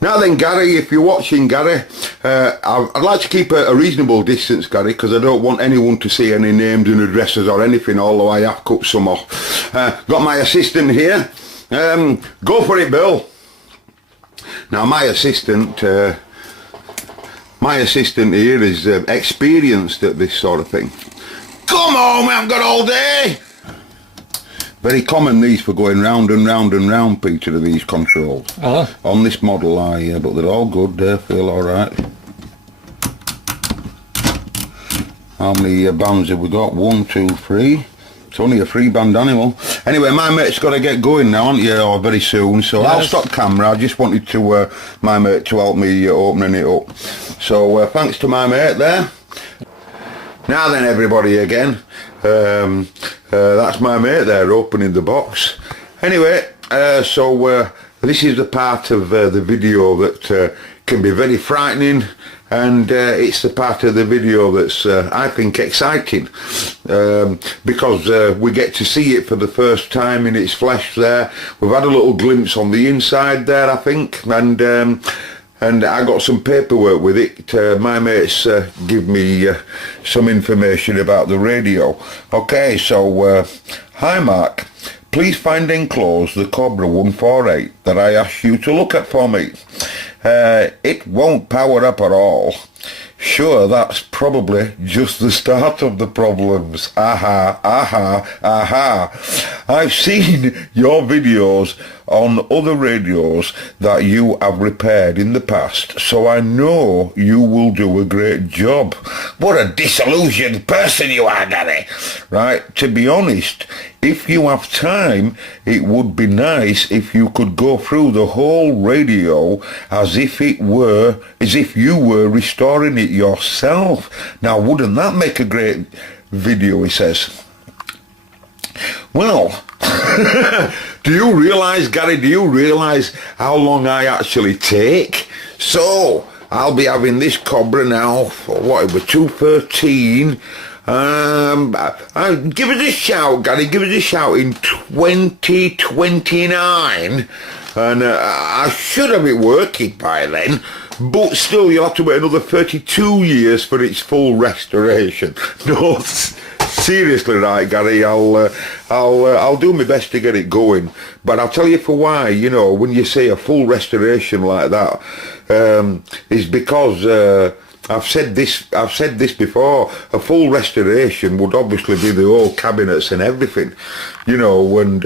Now then, Gary, if you're watching, Gary, I'd like to keep a reasonable distance, Gary, because I don't want anyone to see any names and addresses or anything, although I have cut some off. Got my assistant here. Go for it, Bill. Now, my assistant here is experienced at this sort of thing. Come on, we haven't got all day. Very common these for going round and round and round, Peter, of these controls. On this model, but they're all good, they feel alright. How many bands have we got? 1, 2, 3. It's only a 3-band animal. Anyway, my mate's got to get going now, aren't you? Or very soon, so yes. I'll stop camera. I just wanted to my mate to help me opening it up. So thanks to my mate there. Now then, everybody, again. That's my mate there opening the box. Anyway, so this is the part of the video that can be very frightening, and it's the part of the video that's I think exciting, because we get to see it for the first time in its flesh there. We've had a little glimpse on the inside there, I think, and I got some paperwork with it. My mates give me some information about the radio. Okay, so hi Mark, please find enclosed the Cobra 148 that I asked you to look at for me. It won't power up at all. Sure, that's probably just the start of the problems. Aha, aha, aha. I've seen your videos on other radios that you have repaired in the past, so I know you will do a great job. What a disillusioned person you are, Gary. Right, to be honest, if you have time, it would be nice if you could go through the whole radio as if you were restoring it yourself. Now, wouldn't that make a great video, he says. Well, do you realise, Gary, do you realise how long I actually take? So, I'll be having this Cobra now for, what, it was 213. Give us a shout, Gary, give us a shout in 2029. And I should have it working by then. But still, you'll have to wait another 32 years for its full restoration. No, seriously, right, Gary, I'll do my best to get it going. But I'll tell you for why. You know, when you say a full restoration like that, is because I've said this before. A full restoration would obviously be the old cabinets and everything. You know, and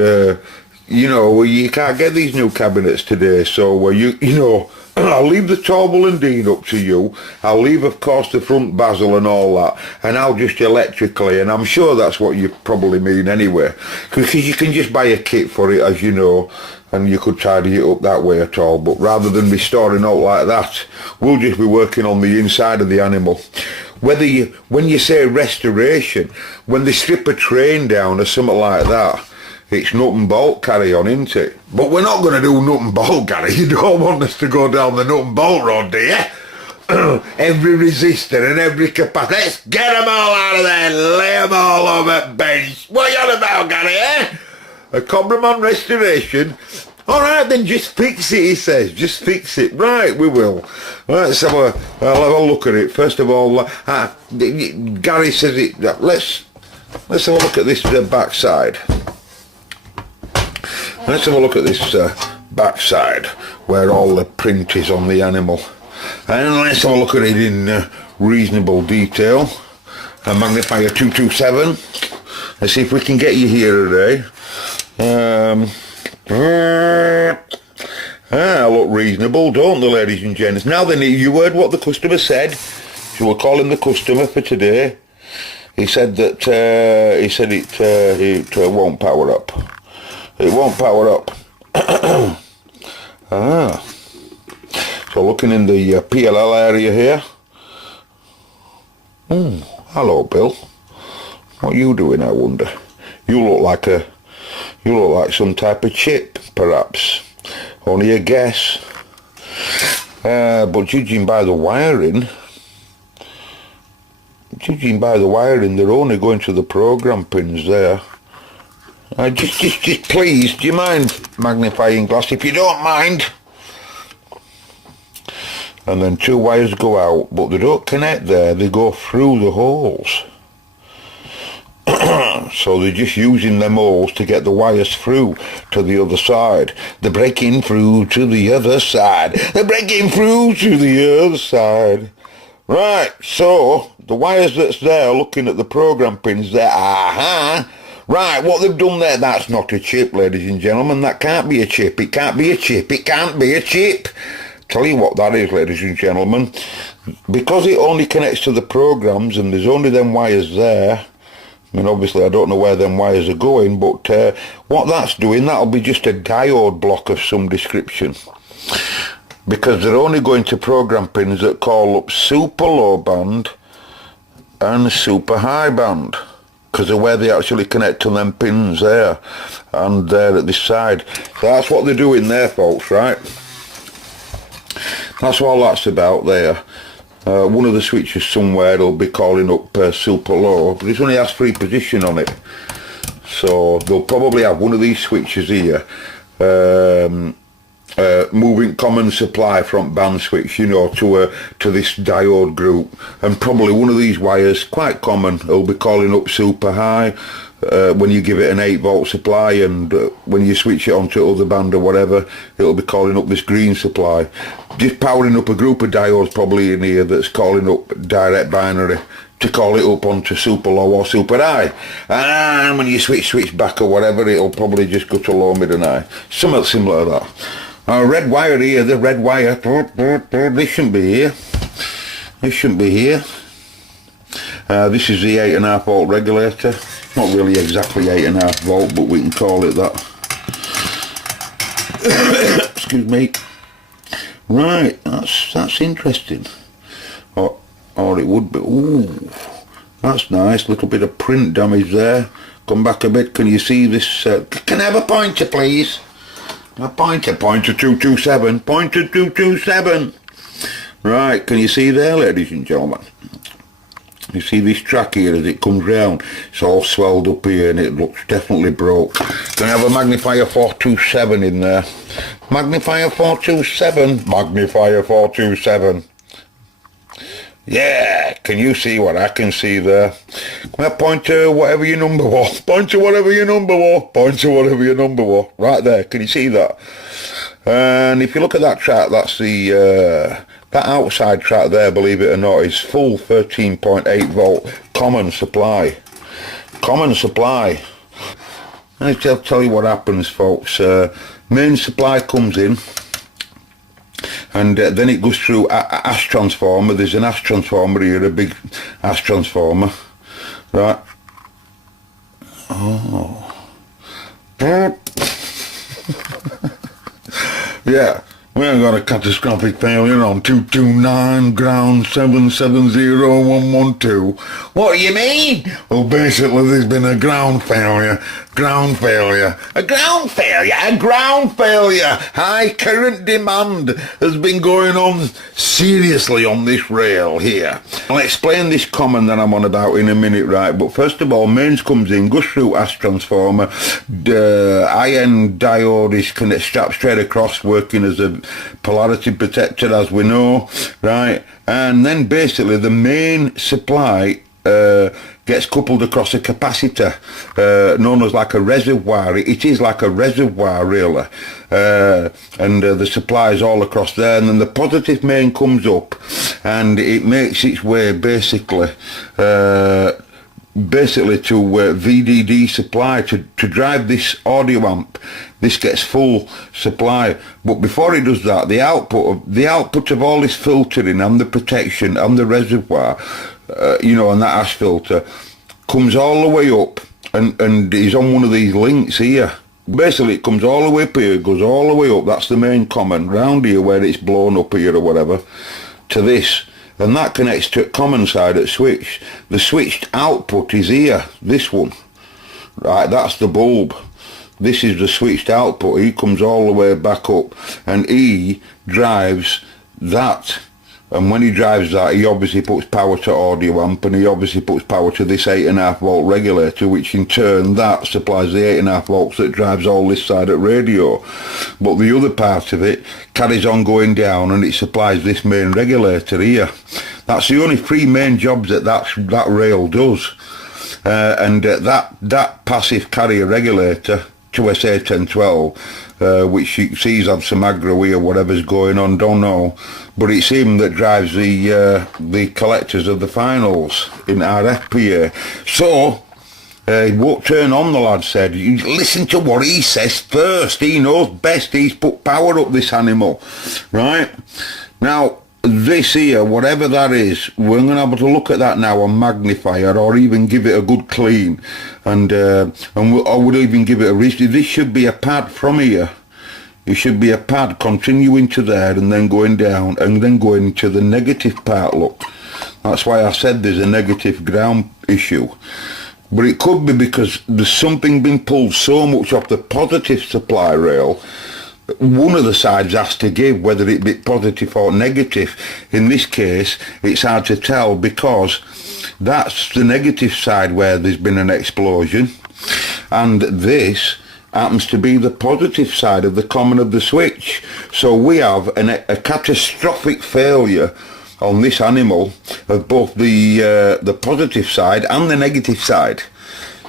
you know, you can't get these new cabinets today. So you know. I'll leave the Tauble and Dean up to you. I'll leave, of course, the front basil and all that, and I'll just electrically, and I'm sure that's what you probably mean anyway, because you can just buy a kit for it, as you know, and you could tidy it up that way at all. But rather than restoring out like that, we'll just be working on the inside of the animal. When you say restoration, when they strip a train down or something like that, it's nut and bolt carry on, isn't it? But we're not going to do nut and bolt, Gary. You don't want us to go down the nut and bolt road, do you? Every resistor and every capacitor. Let's get them all out of there, lay them all over bench. What are you on about, Gary, eh? A Cobraman restoration? All right, then just fix it, he says. Just fix it. Right, we will. Let's have a look at it. First of all, Gary says it. Let's have a look at this backside. Let's have a look at this backside where all the print is on the animal, and let's have a look at it in reasonable detail. A magnifier 227. Let's see if we can get you here today. Look reasonable, don't they, ladies and gents? Now then, you heard what the customer said. So we'll call him the customer for today. He said that it won't power up. It won't power up. So looking in the PLL area here. Hello, Bill. What are you doing, I wonder? You look like some type of chip, perhaps. Only a guess. But judging by the wiring, they're only going to the program pins there. Just please, do you mind magnifying glass, if you don't mind? and then 2 wires go out, but they don't connect there, they go through the holes. So they're just using them holes to get the wires through to the other side. They're breaking through to the other side. They're breaking through to the other side. Right, so the wires that's there, looking at the program pins there, right, what they've done there, that's not a chip, ladies and gentlemen. That can't be a chip. It can't be a chip. It can't be a chip. Tell you what that is, ladies and gentlemen. Because it only connects to the programs and there's only them wires there, I mean, obviously I don't know where them wires are going, but what that's doing, that'll be just a diode block of some description. Because they're only going to program pins that call up super low band and super high band, because of where they actually connect to them pins there and there at this side. So that's what they're doing there, folks, right? That's all that's about there. One of the switches somewhere will be calling up super low, but it only has 3 position on it. So they'll probably have one of these switches here, moving common supply front band switch, you know, to this diode group, and probably one of these wires, quite common, will be calling up super high when you give it an 8-volt supply, and when you switch it onto other band or whatever, it'll be calling up this green supply, just powering up a group of diodes probably in here that's calling up direct binary to call it up onto super low or super high. And when you switch back or whatever, it'll probably just go to low, mid and high, something similar to that. Red wire here, the red wire, this shouldn't be here, this shouldn't be here. This is the 8.5 volt regulator, not really exactly 8.5 volt, but we can call it that. Excuse me. Right, that's interesting, or it would be. Ooh, that's nice, little bit of print damage there. Come back a bit, can you see this? Can I have a pointer, please? A pointer 227, pointer 227. Right, can you see there, ladies and gentlemen? You see this track here as it comes round? It's all swelled up here and it looks definitely broke. Can I have a magnifier 427 in there? Magnifier 427, magnifier 427. Yeah, can you see what I can see there? Can I point to whatever your number was? Point to whatever your number was. Point to whatever your number was. Right there, can you see that? And if you look at that track, that's the, that outside track there, believe it or not, is full 13.8 volt common supply. Common supply. And I'll tell you what happens, folks. Main supply comes in, and then it goes through AS transformer. There's an AS transformer here, a big AS transformer, right? Oh. Yeah, we ain't got a catastrophic failure on 229 ground 770112. What do you mean? Well, basically there's been a ground failure. Ground failure. A ground failure? A ground failure! High current demand has been going on seriously on this rail here. I'll explain this common that I'm on about in a minute, right? But first of all, mains comes in, goes through AS transformer, the IN diode is strapped straight across, working as a polarity protector, as we know, right? And then basically the main supply gets coupled across a capacitor known as like a reservoir. It is like a reservoir really, and the supply is all across there, and then the positive main comes up and it makes its way basically to VDD supply to drive this audio amp. This gets full supply, but before it does that, the output of all this filtering and the protection and the reservoir, you know, and that ash filter comes all the way up and is on one of these links here. Basically it comes all the way up here, goes all the way up, that's the main common, round here where it's blown up here or whatever, to this, and that connects to the common side at switch. The switched output is here, this one, right, that's the bulb. This is the switched output. He comes all the way back up and he drives that And when he drives that, he obviously puts power to audio amp, and he obviously puts power to this 8.5 volt regulator, which in turn that supplies the 8.5 volts that drives all this side at radio. But the other part of it carries on going down, and it supplies this main regulator here. That's the only three main jobs that rail does. That passive carrier regulator to SA1012, which you sees on some aggro here, whatever's going on, don't know, but it's him that drives the collectors of the finals in RFPA. So he won't turn on, the lad said. You listen to what he says first. He knows best. He's put power up this animal, right? Now, this here, whatever that is, we're going to have to look at that now on magnifier, or even give it a good clean, and I would even give it a reach. This should be a pad from here. It should be a pad continuing to there and then going down and then going to the negative part. Look, that's why I said there's a negative ground issue. But it could be because there's something been pulled so much off the positive supply rail. One of the sides has to give, whether it be positive or negative. In this case, it's hard to tell, because that's the negative side where there's been an explosion, and this happens to be the positive side of the common of the switch. So we have a catastrophic failure on this animal of both the positive side and the negative side.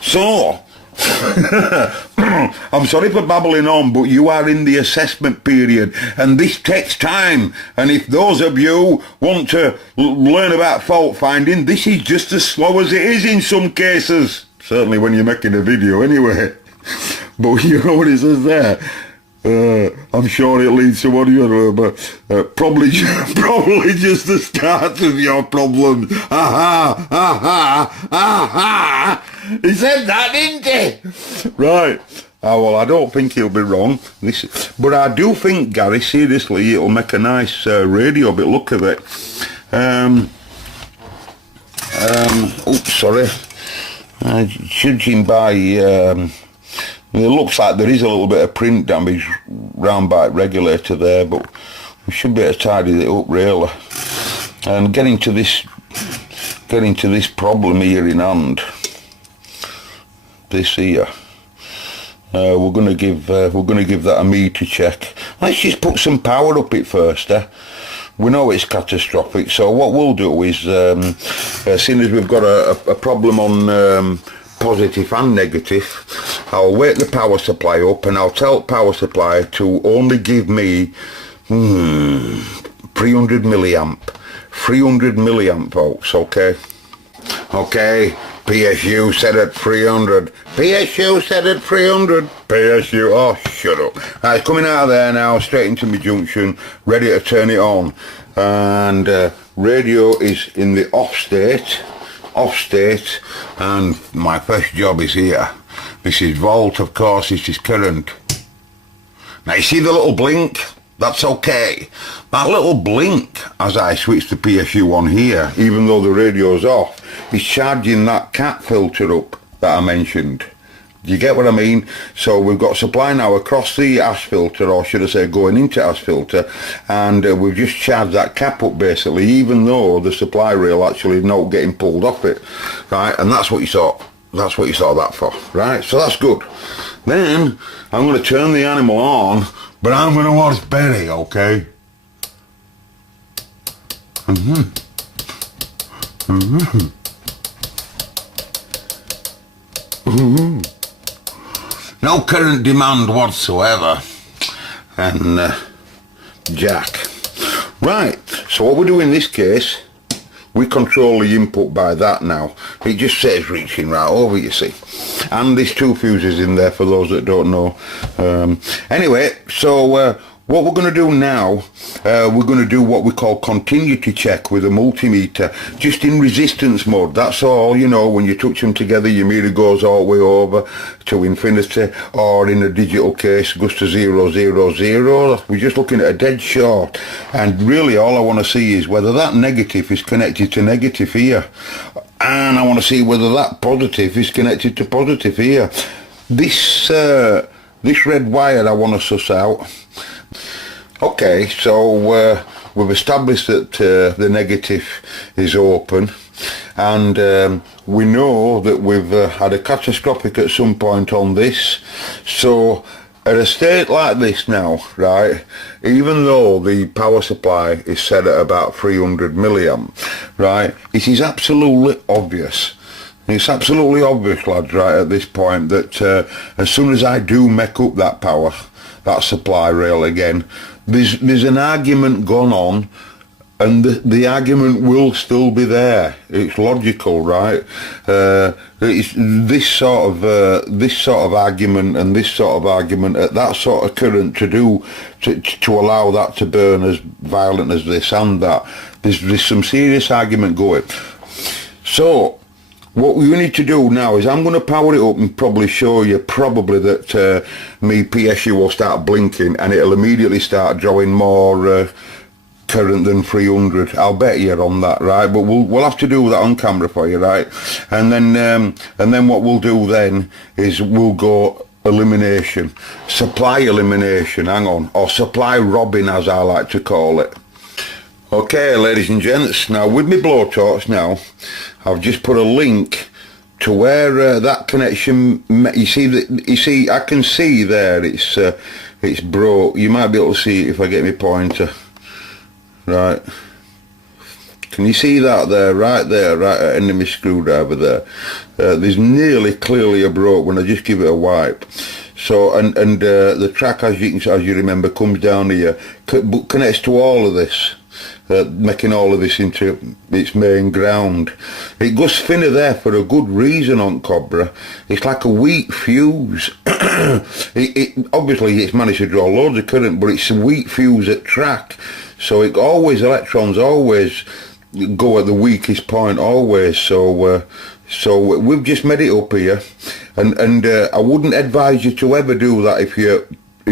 So I'm sorry for babbling on, but you are in the assessment period, and this takes time. And if those of you want to learn about fault finding, this is just as slow as it is in some cases. Certainly when you're making a video anyway. But you know what it says there? I'm sure it leads to what you but probably just the start of your problem. Ha ha ha ha ha. He said that, didn't he? Right. Oh, well, I don't think he'll be wrong. But I do think, Gary, seriously, it'll make a nice radio bit. Look at it. Oops, sorry. Judging by it looks like there is a little bit of print damage round by regulator there, but we should be able to tidy it up really. And getting to this problem here in hand, this here, we're going to give that a meter check. Let's just put some power up it first. We know it's catastrophic, so what we'll do is, seeing as we've got a problem on positive and negative, I'll wake the power supply up, and I'll tell power supply to only give me 300 milliamp volts. Okay, PSU said at 300. PSU said at 300. PSU, oh shut up. Right, it's coming out of there now, straight into my junction, ready to turn it on. And radio is in the off state, and my first job is here. This is volt, of course, this is current. Now you see the little blink? That's okay. That little blink, as I switch the PSU on here, even though the radio's off, is charging that cat filter up that I mentioned. Do you get what I mean? So we've got supply now across the ash filter, or should I say going into ash filter, and we've just charged that cap up basically, even though the supply rail actually is not getting pulled off it, right? And that's what you saw. That's what you saw that for, right? So that's good. Then I'm going to turn the animal on, but I'm going to watch Berry, okay? No current demand whatsoever. And jack. Right, so what we do in this case, we control the input by that now. It just says reaching right over, you see. And there's two fuses in there for those that don't know. Anyway, so what we're going to do now, we're going to do what we call continuity check with a multimeter, just in resistance mode. That's all, you know, when you touch them together, your meter goes all the way over to infinity, or in a digital case, goes to 0, 0, 0. We're just looking at a dead short. And really all I want to see is whether that negative is connected to negative here. And I want to see whether that positive is connected to positive here. This red wire I want to suss out. Okay, so we've established that the negative is open, and we know that we've had a catastrophic at some point on this. So at a state like this now, right, even though the power supply is set at about 300 milliamp, right, it is absolutely obvious. It's absolutely obvious, lads, right, at this point, that as soon as I do make up that supply rail again, there's an argument gone on, and the argument will still be there. It's logical, right? It's this sort of argument and this sort of argument at that sort of current to allow that to burn as violent as this and that. There's some serious argument going. So what we need to do now is I'm going to power it up and probably show you that my PSU will start blinking and it'll immediately start drawing more current than 300. I'll bet you on that, right? But we'll have to do that on camera for you, right? And then what we'll do then is we'll go elimination, supply elimination, hang on, or supply robbing as I like to call it. Okay, ladies and gents, now with my blowtorch now, I've just put a link to where that connection, you see, I can see there it's broke. You might be able to see it if I get my pointer. Right. Can you see that there, right at the end of my screwdriver there? There's nearly clearly a broke when I just give it a wipe. So, and the track, as you remember, comes down here, but connects to all of this. Making all of this into its main ground. It goes thinner there for a good reason on Cobra. It's like a weak fuse. Obviously it's managed to draw loads of current, but it's a weak fuse at track. So electrons always go at the weakest point always. So we've just made it up here, and I wouldn't advise you to ever do that if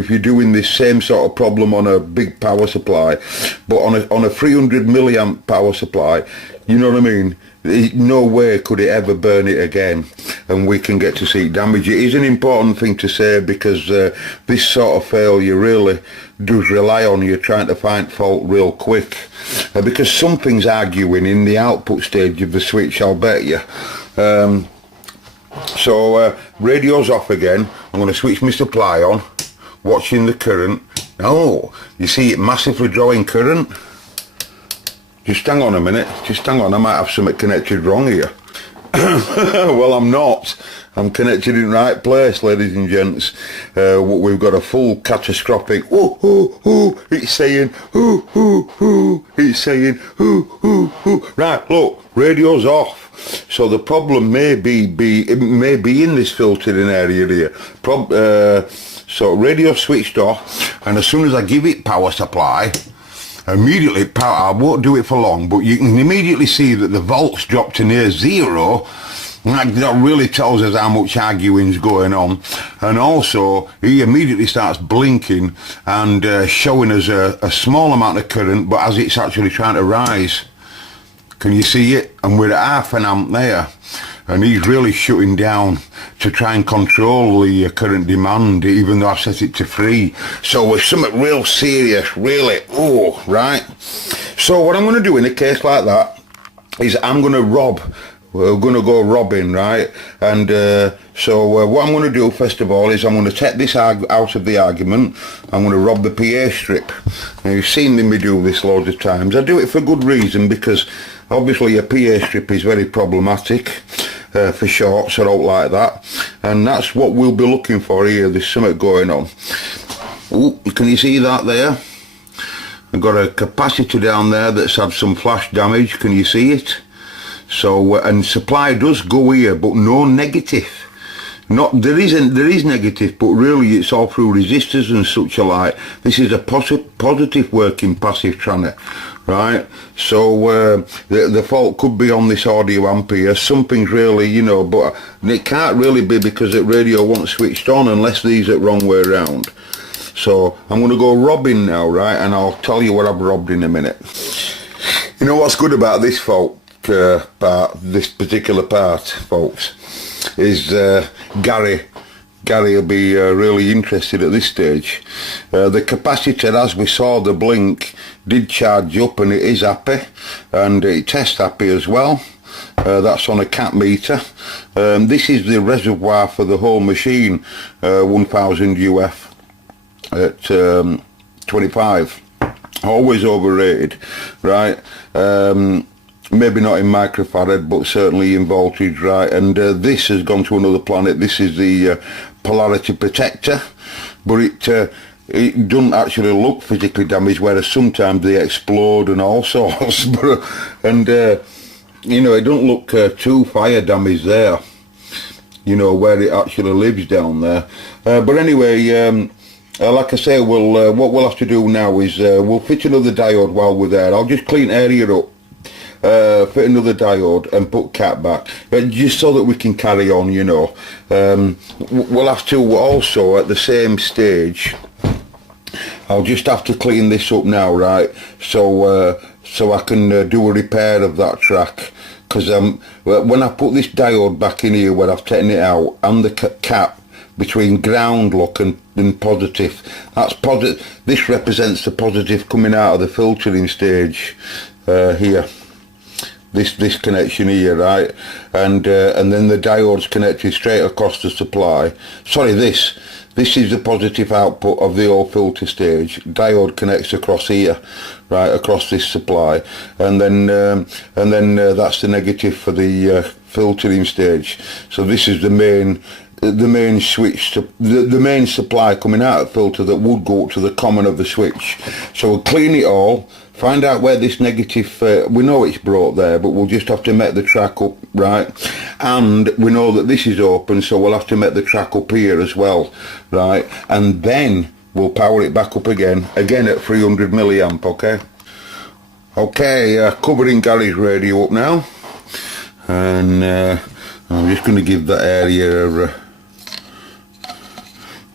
you're doing this same sort of problem on a big power supply. But on a 300 milliamp power supply, you know what I mean, no way could it ever burn it again and we can get to see damage. It is an important thing to say, because this sort of failure really does rely on you trying to find fault real quick, because something's arguing in the output stage of the switch, I'll bet you. So radio's off again. I'm going to switch my supply on, watching the current. Oh, you see it massively drawing current. Just hang on a minute, just hang on, I might have something connected wrong here. Well, I'm not. I'm connected in the right place, ladies and gents. We've got a full catastrophic, it's saying, it's saying, right, look, radio's off. So the problem may be in this filtering area here. So radio switched off, and as soon as I give it power supply, immediately I won't do it for long, but you can immediately see that the volts drop to near zero. That really tells us how much arguing's going on. And also he immediately starts blinking and showing us a small amount of current, but as it's actually trying to rise. Can you see it? And we're at half an amp there, and he's really shutting down to try and control the current demand, even though I've set it to 3. So with something real serious, really, right. So what I'm going to do in a case like that is I'm going to rob. We're going to go robbing, right? And so what I'm going to do first of all is I'm going to take this out of the argument. I'm going to rob the PA strip. Now, you've seen me do this loads of times. I do it for good reason, because obviously a PA strip is very problematic for shorts or out like that, and that's what we'll be looking for here. There's something going on. Ooh, can you see that there? I've got a capacitor down there that's had some flash damage. Can you see it? So and supply does go here, but no negative. There is negative, but really it's all through resistors and such alike. This is a positive working passive tranny, right? So the fault could be on this audio amp here. Something's really, you know, but it can't really be because the radio wasn't switched on unless these are the wrong way around. So I'm going to go robbing now, right? And I'll tell you what I've robbed in a minute. You know what's good about this fault? This particular part, folks, is Gary Gary will be really interested at this stage. The capacitor, as we saw the blink, did charge up and it is happy, and it tests happy as well. That's on a cat meter. This is the reservoir for the whole machine, 1000 UF at 25. Always overrated, right? Maybe not in microfarad, but certainly in voltage, right? And this has gone to another planet. This is the polarity protector, but it doesn't actually look physically damaged, whereas sometimes they explode and all sorts. And you know, it don't look too fire damaged there, you know, where it actually lives down there. But anyway, like I say, what we'll have to do now is we'll fit another diode while we're there. I'll just clean area up, fit another diode and put cat back, just so that we can carry on, you know. We'll have to also, at the same stage, I'll just have to clean this up now, right, so I can do a repair of that track, because when I put this diode back in here where I've taken it out, and the cap between ground, look, and positive, that's positive. This represents the positive coming out of the filtering stage here. This connection here, right, and then the diode's connected straight across the supply. Sorry, this is the positive output of the old filter stage. Diode connects across here, right, across this supply, and then that's the negative for the filtering stage. So this is the main switch, to the main supply coming out of the filter that would go to the common of the switch. So we'll clean it all, find out where this negative, we know it's brought there, but we'll just have to make the track up, right? And we know that this is open, so we'll have to make the track up here as well, right? And then we'll power it back up again at 300 milliamp, okay? Okay, covering Gary's radio up now, and I'm just going to give that area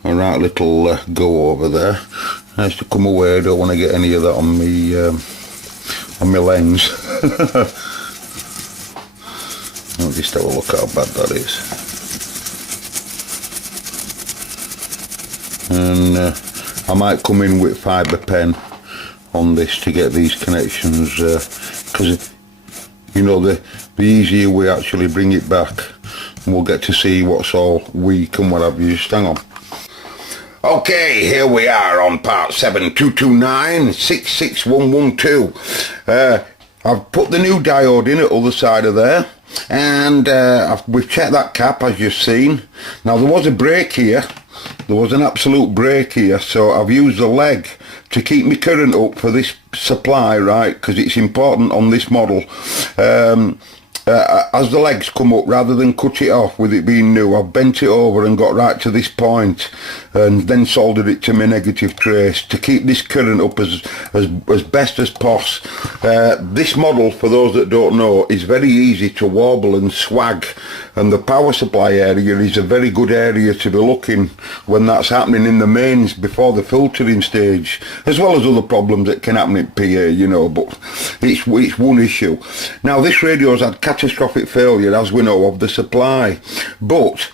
a right little go over there. Nice to come away. I don't want to get any of that on my lens. I'll just have a look how bad that is. And I might come in with fibre pen on this to get these connections, because you know, the easier we actually bring it back, and we'll get to see what's all weak and what have you. Just hang on. Okay, here we are on part 7229 66112. I've put the new diode in at the other side of there, and we've checked that cap, as you've seen. Now there was a break here, there was an absolute break here, so I've used the leg to keep my current up for this supply, right, because it's important on this model. As the legs come up, rather than cut it off with it being new, I've bent it over and got right to this point, and then soldered it to my negative trace to keep this current up as best as poss. This model, for those that don't know, is very easy to wobble and swag, and the power supply area is a very good area to be looking when that's happening in the mains before the filtering stage, as well as other problems that can happen in PA, you know, but it's one issue. Now this radio's had catastrophic failure, as we know, of the supply, but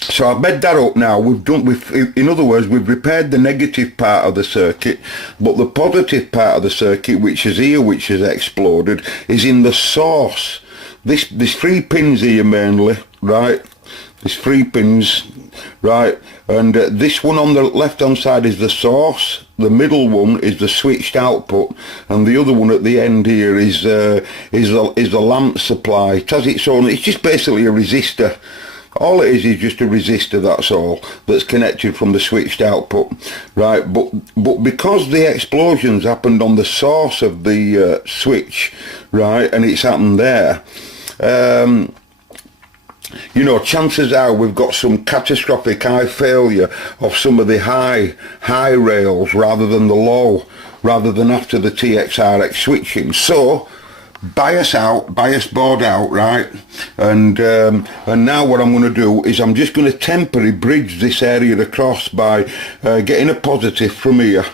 so I've made that up now. In other words, we've repaired the negative part of the circuit, but the positive part of the circuit, which is here, which has exploded, is in the source. There's 3 pins here mainly, right? There's 3 pins, right? And this one on the left hand side is the source, the middle one is the switched output, and the other one at the end here is the lamp supply. It has its own, it's just basically a resistor. All it is just a resistor, that's all, that's connected from the switched output, right? But because the explosions happened on the source of the switch, right, and it's happened there, you know, chances are we've got some catastrophic high failure of some of the high rails rather than the low, rather than after the TXRX switching. So bias board out, right? And now what I'm going to do is I'm just going to temporarily bridge this area across by getting a positive from here.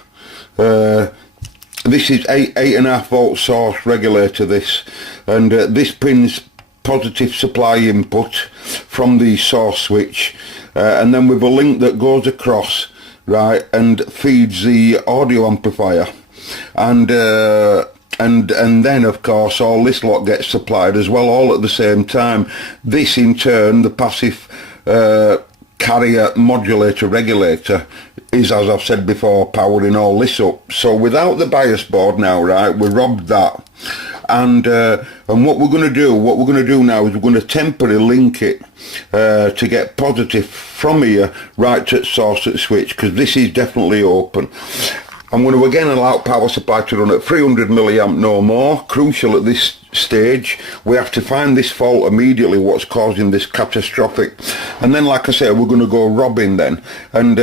This is 8.5 volt source regulator, this, and this pin's positive supply input from the source switch, and then with a link that goes across, right, and feeds the audio amplifier, and then of course all this lot gets supplied as well, all at the same time. This in turn, the passive carrier modulator regulator, is, as I've said before, powering all this up. So without the bias board now, right, we robbed that. And what we're going to do now is we're going to temporarily link it to get positive from here right to source at switch, because this is definitely open. I'm going to again allow power supply to run at 300 milliamp, no more. Crucial at this stage. We have to find this fault immediately, what's causing this catastrophic. And then, like I said, we're going to go robbing then. And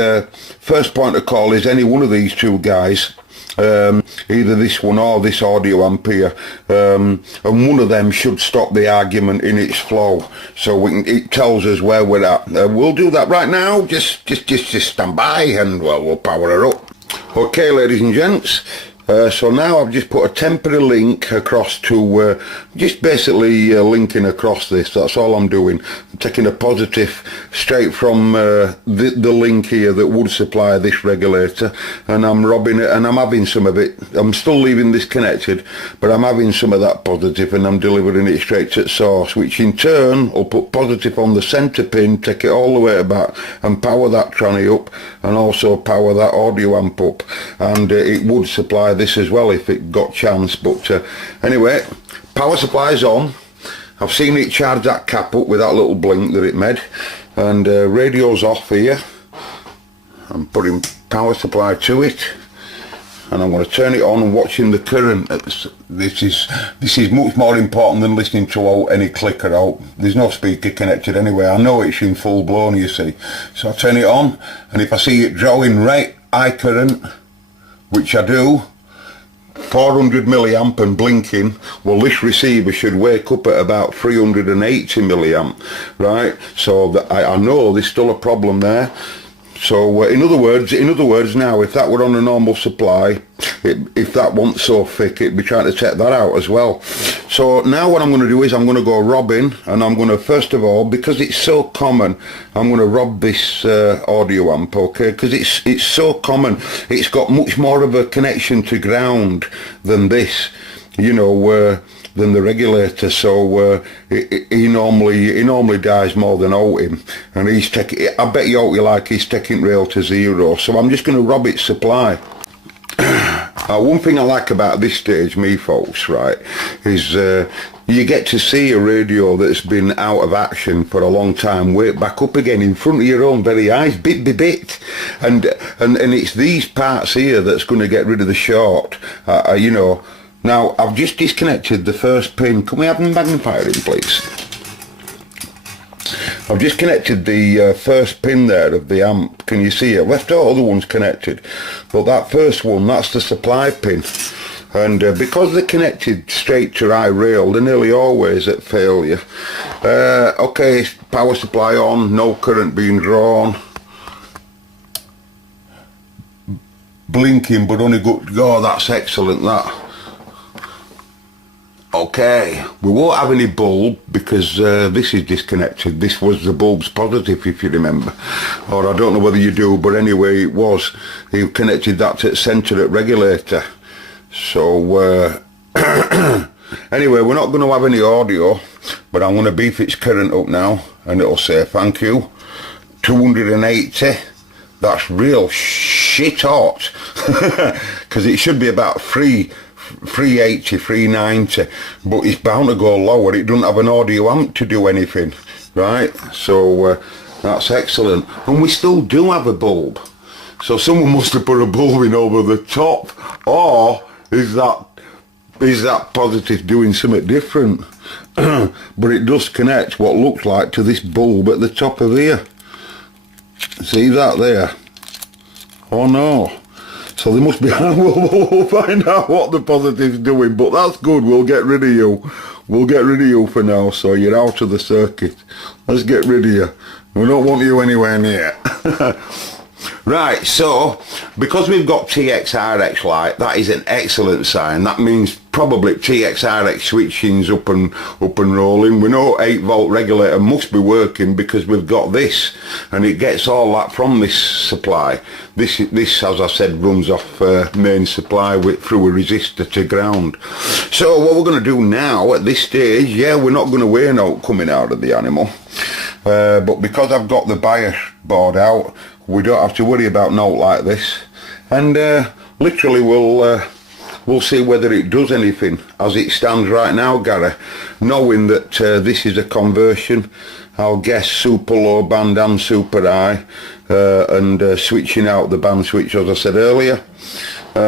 first point of call is any one of these two guys. Either this one or this audio amp here, and one of them should stop the argument in its flow, so it tells us where we're at. We'll do that right now. Just stand by, and well, we'll power her up. Okay, ladies and gents, so now I've just put a temporary link across to, just basically linking across this. That's all I'm doing. I'm taking a positive straight from the link here that would supply this regulator, and I'm robbing it, and I'm having some of it. I'm still leaving this connected, but I'm having some of that positive, and I'm delivering it straight to source, which in turn will put positive on the centre pin, take it all the way back, and power that tranny up, and also power that audio amp up, and it would supply this as well if it got chance. But anyway, power supply's on. I've seen it charge that cap up with that little blink that it made, and radio's off here. I'm putting power supply to it, and I'm going to turn it on and watching the current. This is much more important than listening to any clicker out. There's no speaker connected anyway. I know it's in full blown, you see. So I turn it on, and if I see it drawing right high current, which I do, 400 milliamp and blinking, well, this receiver should wake up at about 380 milliamp, right? So that I know there's still a problem there. So in other words, now if that were on a normal supply, if that wasn't so thick, it'd be trying to take that out as well. So now what I'm going to do is I'm going to go robbing, and I'm going to, first of all, because it's so common, I'm going to rob this audio amp, okay, because it's so common. It's got much more of a connection to ground than this, you know, than the regulator. So he normally dies more than out him, and he's taking, I bet you out you like he's taking rail to zero. So I'm just going to rob its supply. One thing I like about this stage, me folks, right, is you get to see a radio that's been out of action for a long time wake back up again in front of your own very eyes, bit by bit, and it's these parts here that's going to get rid of the short, you know. Now, I've just disconnected the first pin. Can we have the magnifier in, please? I've just connected the first pin there of the amp. Can you see it? Left all other ones connected, but that first one, that's the supply pin. And because they're connected straight to high rail, they're nearly always at failure. Okay, power supply on, no current being drawn. Blinking, but only good. Oh, that's excellent, that. Okay, we won't have any bulb because this is disconnected. This was the bulb's positive, if you remember, or I don't know whether you do, but anyway it was. He connected that to the centre at regulator. So anyway, we're not going to have any audio, but I'm going to beef its current up now, and it'll say thank you. 280. That's real shit hot, because it should be about 380, 390, but it's bound to go lower. It doesn't have an audio amp to do anything, right? So that's excellent. And we still do have a bulb, so someone must have put a bulb in over the top, or is that positive doing something different? But it does connect what looks like to this bulb at the top of here. See that there? Oh no. So there must be, we'll find out what the positive's doing, but that's good. We'll get rid of you. We'll get rid of you for now, so you're out of the circuit. Let's get rid of you. We don't want you anywhere near. Right, so because we've got TXRX light, that is an excellent sign. That means probably TXRX switching's up and rolling. We know 8-volt regulator must be working because we've got this, and it gets all that from this supply. This as I said, runs off main supply through a resistor to ground. So what we're going to do now at this stage, yeah, we're not going to wear note coming out of the animal, but because I've got the bias board out, we don't have to worry about note like this, and literally we'll see whether it does anything as it stands right now, Gary, knowing that this is a conversion. I'll guess super low band and super high, and switching out the band switch as I said earlier.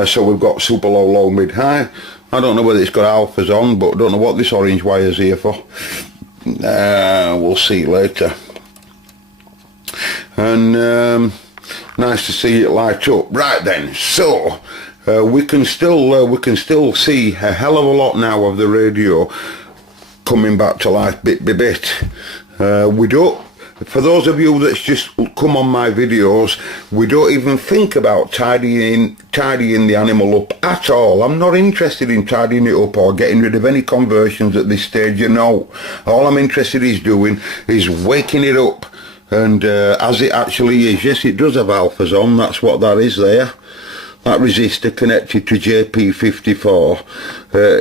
So we've got super low, low, mid, high. I don't know whether it's got alphas on, but don't know what this orange wire's here for. We'll see later. And nice to see it light up. Right then, so we can still see a hell of a lot now of the radio coming back to life bit by bit. We don't, for those of you that's just come on my videos, we don't even think about tidying the animal up at all. I'm not interested in tidying it up or getting rid of any conversions at this stage, you know. All I'm interested in doing is waking it up. And as it actually is, yes, it does have alphas on. That's what that is there. That resistor connected to JP54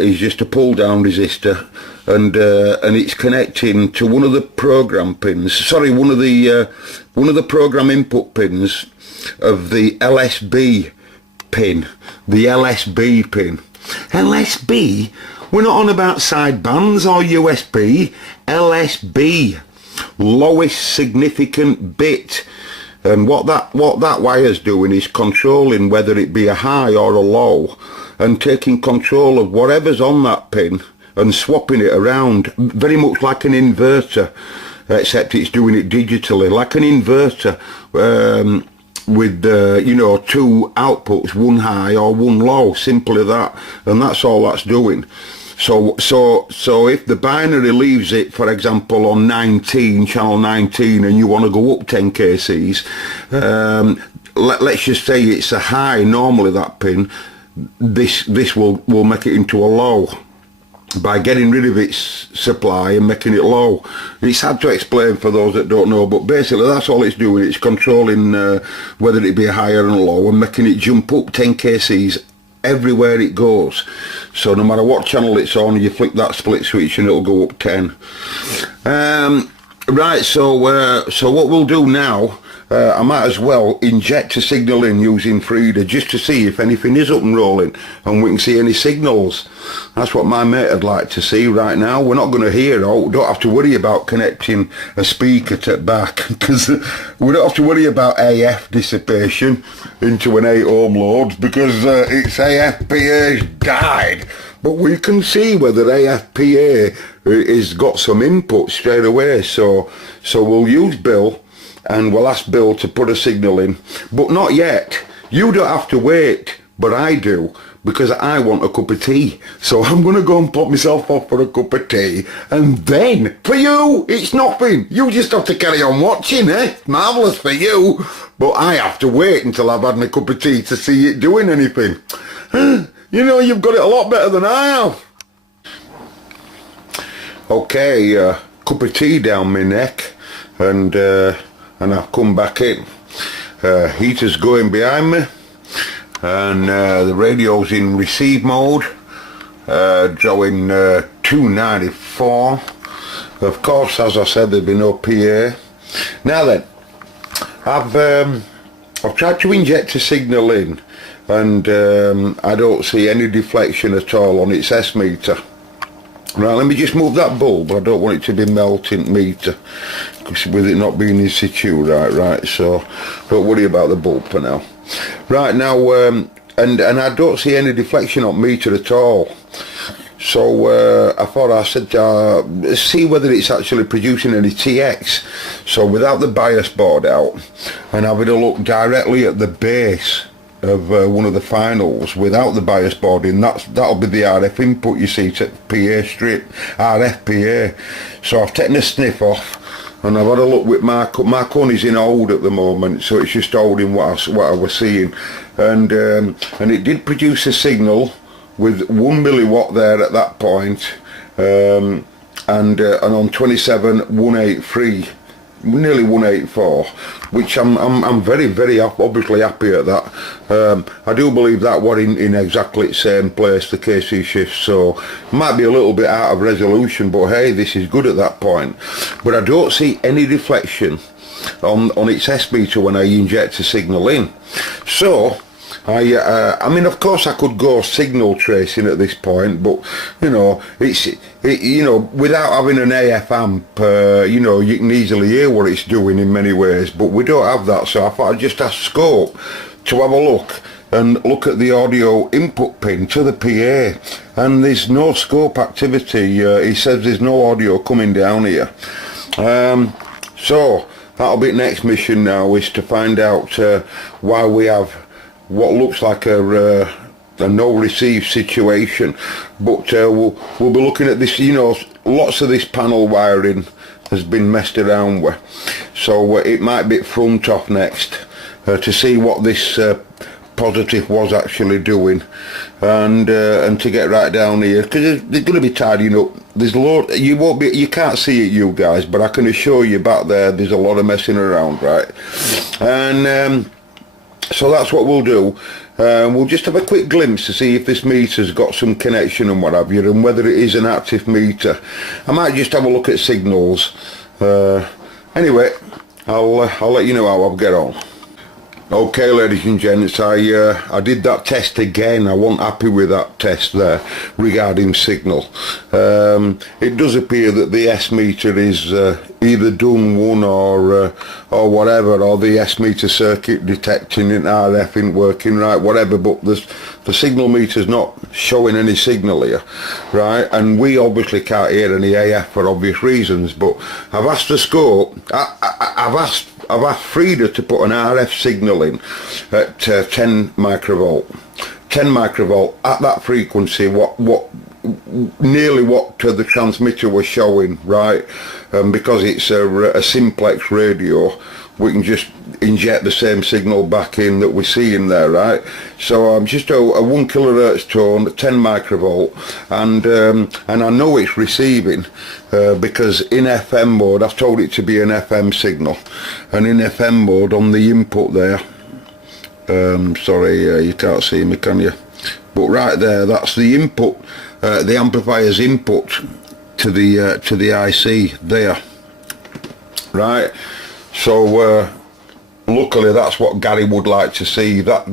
is just a pull down resistor, and it's connecting to one of the program pins. Sorry, one of the program input pins of the LSB pin. The LSB pin. LSB? We're not on about side bands or USB. LSB. Lowest significant bit, and what that wire's doing is controlling whether it be a high or a low, and taking control of whatever's on that pin and swapping it around, very much like an inverter, except it's doing it digitally, like an inverter, with you know, two outputs, one high or one low, simply that, and that's all that's doing. So if the binary leaves it, for example, on 19, channel 19, and you want to go up 10 kcs, let's just say it's a high normally, that pin, this will make it into a low by getting rid of its supply and making it low. It's hard to explain for those that don't know, but basically that's all it's doing. It's controlling whether it be a higher and a low, and making it jump up 10 kcs everywhere it goes. So no matter what channel it's on, you flick that split switch and it'll go up 10. Right, so what we'll do now, I might as well inject a signal in using Frida just to see if anything is up and rolling and we can see any signals. That's what my mate would like to see right now. We're not going to hear out. Don't have to worry about connecting a speaker to the back, because we don't have to worry about AF dissipation into an 8 ohm load, because its AFPA's died. But we can see whether AFPA has got some input straight away. So we'll use Bill, and we'll ask Bill to put a signal in, but not yet. You don't have to wait, but I do, because I want a cup of tea. So I'm going to go and put myself off for a cup of tea, and then for you it's nothing. You just have to carry on watching, eh? Marvellous for you, but I have to wait until I've had my cup of tea to see it doing anything. You know, you've got it a lot better than I have. Okay, cup of tea down my neck, and I've come back in. Heater's going behind me, and the radio's in receive mode, drawing 294. Of course, as I said, there'll be no PA. Now then, I've tried to inject a signal in, and I don't see any deflection at all on its S meter. Right, let me just move that bulb. I don't want it to be melting meter, because with it not being in situ. Right, so don't worry about the bulb for now. Right now, and I don't see any deflection on meter at all. So I thought I said see whether it's actually producing any TX. So without the bias board out, and having a look directly at the base of one of the finals without the bias board in, that'll be the RF input, you see, to PA strip, RF PA. So I've taken a sniff off, and I've had a look with my cone is in hold at the moment, so it's just holding what I was seeing, and it did produce a signal with 1 milliwatt there at that point, and on 27,183, nearly 184, which I'm very obviously happy at that. I do believe that we're in exactly the same place, the KC shift, so might be a little bit out of resolution, but hey, this is good at that point. But I don't see any reflection on its S meter when I inject a signal in. So I mean, of course I could go signal tracing at this point, but you know, you know, without having an AF amp, you know, you can easily hear what it's doing in many ways, but we don't have that, so I thought I'd just ask Scope to have a look and look at the audio input pin to the PA, and there's no Scope activity. He says there's no audio coming down here. So that'll be next mission now, is to find out why we have what looks like a no receive situation, but we'll be looking at this. You know, lots of this panel wiring has been messed around with, so it might be front off next to see what this positive was actually doing, and to get right down here, because they're going to be tidying up. There's a lot, you can't see it, you guys, but I can assure you back there's a lot of messing around, right? And so that's what we'll do. We'll just have a quick glimpse to see if this meter's got some connection and what have you, and whether it is an active meter. I might just have a look at signals. Anyway, I'll let you know how I'll get on. Okay, ladies and gents, I did that test again. I wasn't happy with that test there regarding signal. It does appear that the S meter is either done one or whatever, or the S meter circuit detecting it, RF ain't working right, whatever, but the signal meter's not showing any signal here, right? And we obviously can't hear any AF for obvious reasons, but I've asked the Scope, I've asked Frida to put an RF signal in at 10 microvolt. 10 microvolt at that frequency, nearly what the transmitter was showing, right? Because it's a simplex radio, we can just inject the same signal back in that we're seeing there, right? So I'm just a 1 kilohertz tone at 10 microvolt, and I know it's receiving because in FM mode I've told it to be an FM signal, and in FM mode on the input there, sorry, you can't see me, can you? But right there, that's the input, the amplifier's input to the IC there, right? So luckily that's what Gary would like to see. That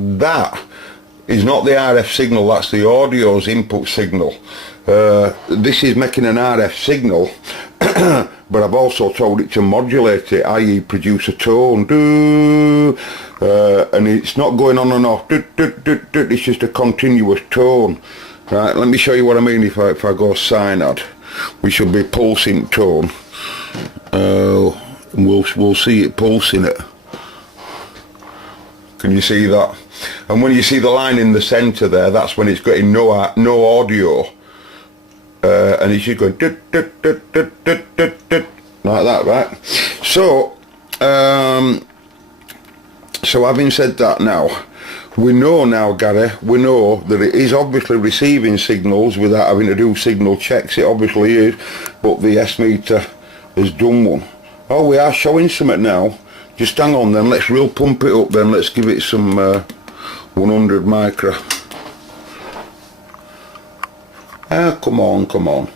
is not the RF signal, that's the audio's input signal. This is making an RF signal, but I've also told it to modulate it, i.e. produce a tone, and it's not going on and off, it's just a continuous tone. Right, let me show you what I mean if I go cyanide, which will be pulsing tone. We'll see it pulsing it. Can you see that? And when you see the line in the centre there, that's when it's getting no audio, and it's just going like that, right? So so having said that, now we know now, Gary, we know that it is obviously receiving signals without having to do signal checks. It obviously is, but the S meter has done one. Oh, we are showing something now. Just hang on then, let's real pump it up then, let's give it some 100 micro. Come on.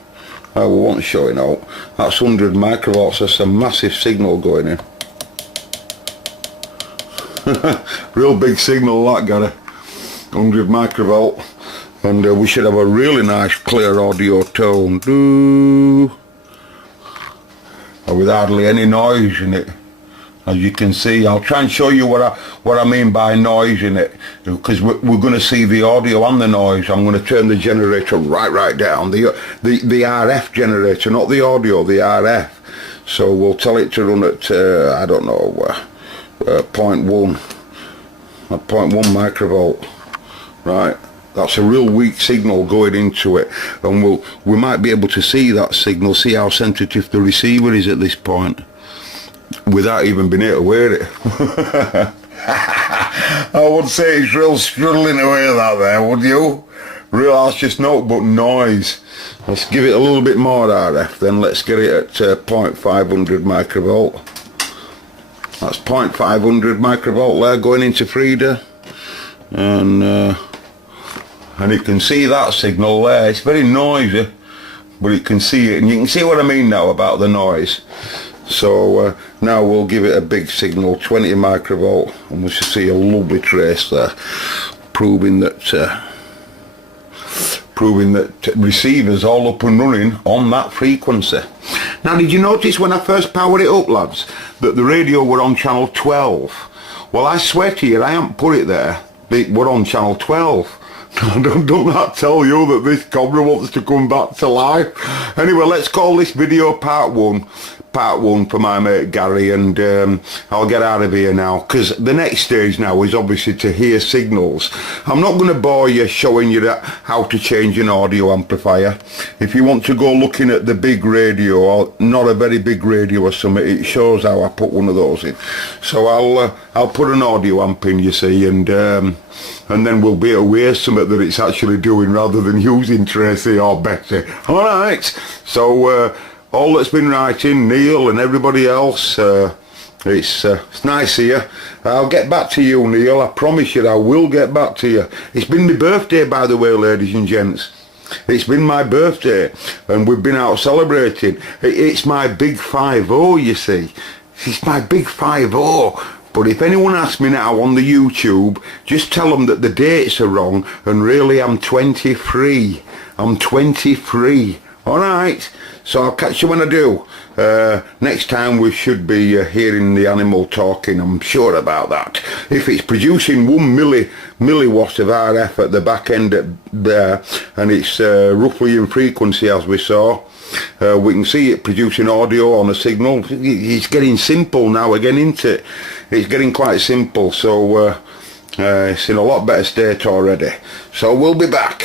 We won't show it out. That's 100 microvolts, that's a massive signal going in. Real big signal that, Gary. 100 microvolt. And we should have a really nice clear audio tone. With hardly any noise in it, as you can see. I'll try and show you what I mean by noise in it, because we're going to see the audio and the noise. I'm going to turn the generator right down, the RF generator, not the audio, the RF. So we'll tell it to run at I don't know, 0.1 microvolt, right? That's a real weak signal going into it, and we might be able to see that signal, see how sensitive the receiver is at this point. without even being able to wear it. I would say it's real struggling to wear that there, would you? Real, that's just nothing but noise. Let's give it a little bit more RF, then let's get it at 0.500 microvolt. That's 0.500 microvolt there going into feeder, and you can see that signal there. It's very noisy, but you can see it, and you can see what I mean now about the noise. So now we'll give it a big signal, 20 microvolt, and we should see a lovely trace there, proving that receiver's all up and running on that frequency. Now, did you notice when I first powered it up, lads, that the radio were on channel 12? Well, I swear to you, I haven't put it there. It were on channel 12. Don't that tell you that this cobra wants to come back to life? Anyway, let's call this video part one for my mate Gary, and I'll get out of here now, because the next stage now is obviously to hear signals. I'm not going to bore you showing you how to change an audio amplifier. If you want to go looking at the big radio, or not a very big radio or something, it shows how I put one of those in. So I'll put an audio amp in, you see, and then we'll be aware something that it's actually doing, rather than using Tracy or Betty. Alright, so all that's been writing, Neil and everybody else, it's nice here. I'll get back to you, Neil, I promise you I will get back to you. It's been my birthday, by the way, ladies and gents. It's been my birthday, and we've been out celebrating. It's my big 5-0, you see. It's my big 5-0. But if anyone asks me now on the YouTube, just tell them that the dates are wrong, and really I'm 23. I'm 23. Alright, so I'll catch you when I do. Next time we should be hearing the animal talking, I'm sure about that. If it's producing 1 milliwatt of RF at the back end there, and it's roughly in frequency as we saw, we can see it producing audio on a signal. It's getting simple now again, isn't it? It's getting quite simple, so it's in a lot better state already. So we'll be back.